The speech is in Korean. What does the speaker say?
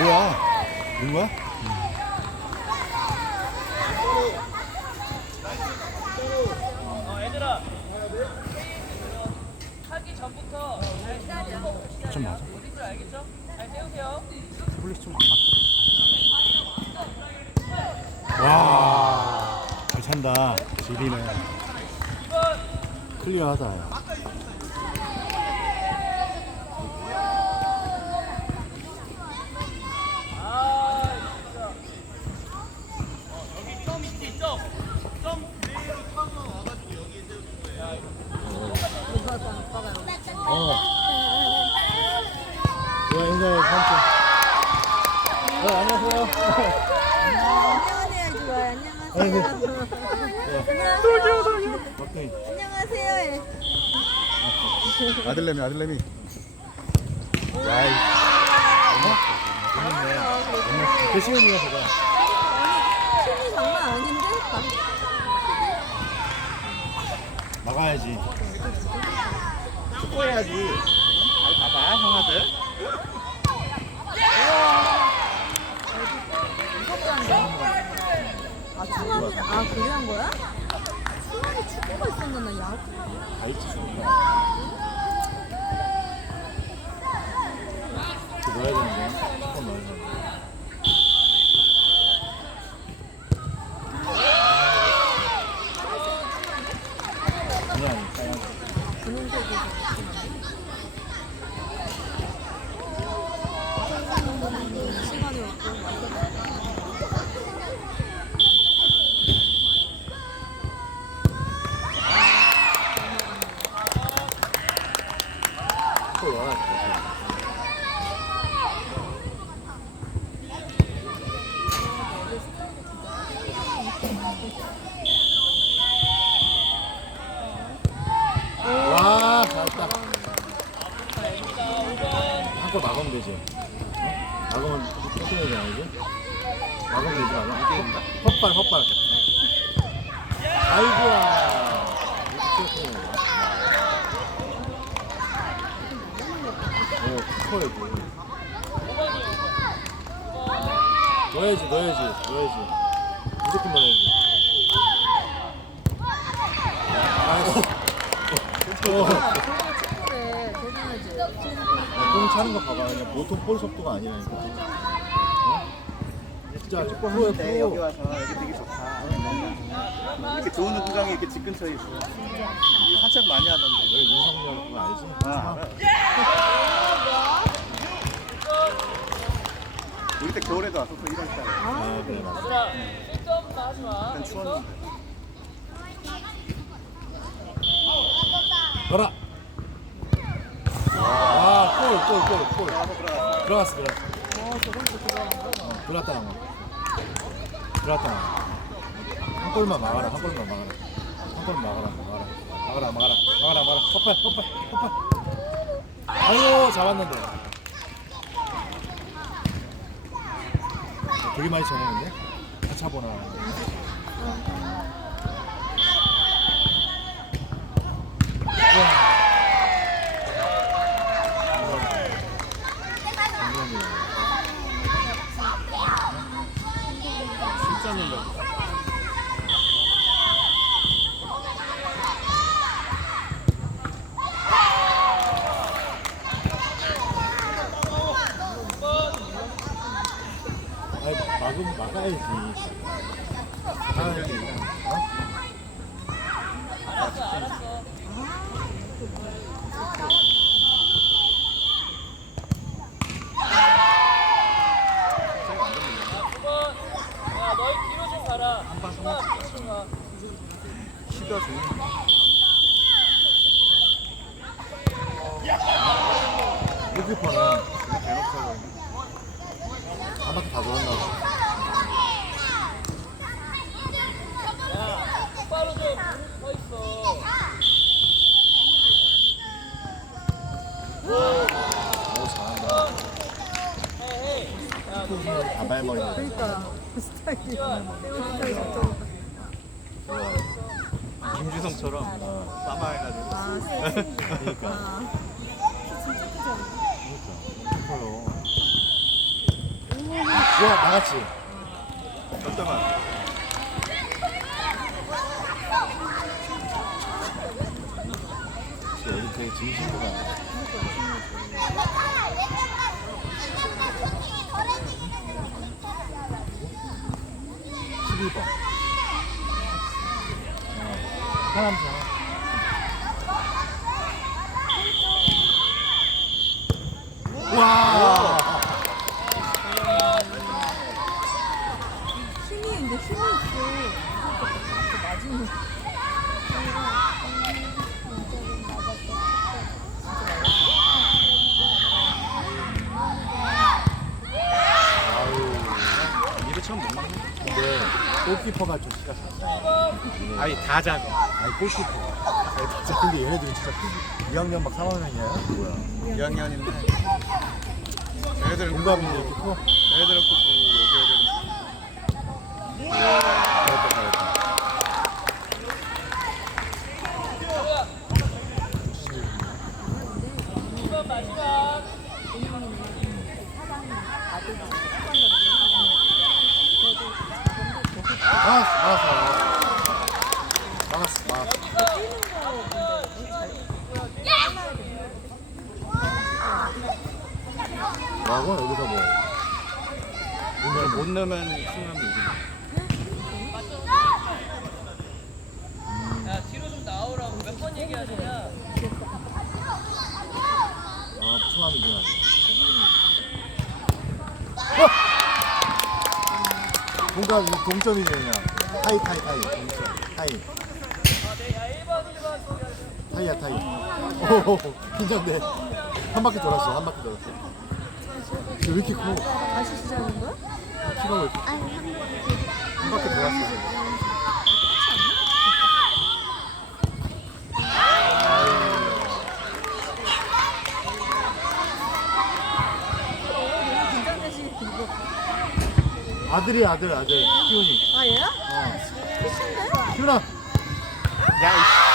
뭐야? 좀안 맞거든. 와, 잘 찬다. 지리네. 클리어하다. 아, 진짜. 어, 여기 점 있지, 점. 점 그대로 타고 와가지고 여기에 세우는 거야. 어. 야, 인사해, 삼촌. 네, 안녕하세요. 안녕하세요, 안녕하세요. 안녕하세요. 막둥이. 안녕하세요. 예. 아들내미, 아들내미. 야이. 대시은이가 저거. 춤이 장난 아닌데? 막아야지. 축구해야지. 잘 봐봐, 형아들. 아, 충암이라, 아, 그래 한 거야? 충암에 축구가 있었나, 나 야구. 알지, 좋다. 그 넣어야 되는데. 조금 넣어야 되는데. 아니, 아니, 와, 잘했다. 한골 막으면 되지. 어? 막으면 쫓겨내야 되나, 이제? 막으면 되지, 막으면. 헛발, 헛발. 아이고야. 이렇게 쫓겨내야 돼. 오, 커야지. 넣어야지, 넣어야지, 넣어야지. 무조건 넣어야지. 아이고. 어. 축구래, 대단하지. 공 차는 거 봐봐. 그냥 보통 볼 속도가 아니라니까. 어? 진짜 축구 후에 근데 여기 프로. 와서 여기 되게 좋다. 이렇게 좋은 운동장이 이렇게 집 근처에 있어. 이거 많이 하던데. 여기 윤석열 그거 알지? 아, 알아. 우리 때 겨울에도 왔었어, 1월달에. 아, 그래. 그땐 추웠는데. 가라. 아, 골, 골, 골, 들어갔어. 들어갔어, 들어갔다 나와. 들어갔다 나와. 한 골만 막아라, 한 골만 막아라. 한 골만 막아라, 막아라. 막아라, 막아라, 막아라, 막아라. 헛발, 헛발, 헛발. 아유, 잡았는데. 되게 많이 쳐내는데? 같이 보나. 진 짜 놀라. 아, 막으면 막아야지. 아? 알았어, 알았어. 야, 두 번. 야, 너희 뒤로 좀 가라. 한번 뒤로 가. 시가 좋은 골키퍼는 대놓고 한 바퀴 다 돌았나 봐. 오, 잘한다. 가발머리네. 그러니까, 스타일이. 스타일이 좋다. 김주성처럼 어, 빠마해가지고. 아, 그러니까. 아. 진짜 크죠? 그러니까. 골키퍼로. 와 나갔지. 잠깐만. 여기 되게 진심으로. 11 번. 어, 하남 와! 골키퍼가 좀 키가 작아. 아니 다 작아. 아니 골키퍼. 아니, 다 작은데 얘네들이 진짜 크지. 2학년 막 3학년이야? 뭐야? 2학년인데. 얘들은 공감이 이렇게 커? 얘들은 크고 여기 애들은 잘했다, 잘했다. 막았어, 막았어. 막았어, 막았어. 뭐하고? 여기서 뭐. 이걸 못 넣으면 승함이 이기네. 야 뒤로 좀 나오라고 몇 번 얘기하느냐 아, 충함이 이겨야지. 뭔가 동점이네, 그냥. 타이, 타이, 타이. 동점. 타이. 아네야 1번 1번 소리 타이야, 타이. 오, 긴장돼. 한 바퀴 돌았어, 한 바퀴 돌았어. 쟤왜 이렇게 커? 다시 시작인 거야? 키가 왜 이렇게 커? 한 바퀴 돌았어. 아들이 아들, 아들. 키훈이. 아 얘야? 어. 피신데? 키훈아! 야, 이씨.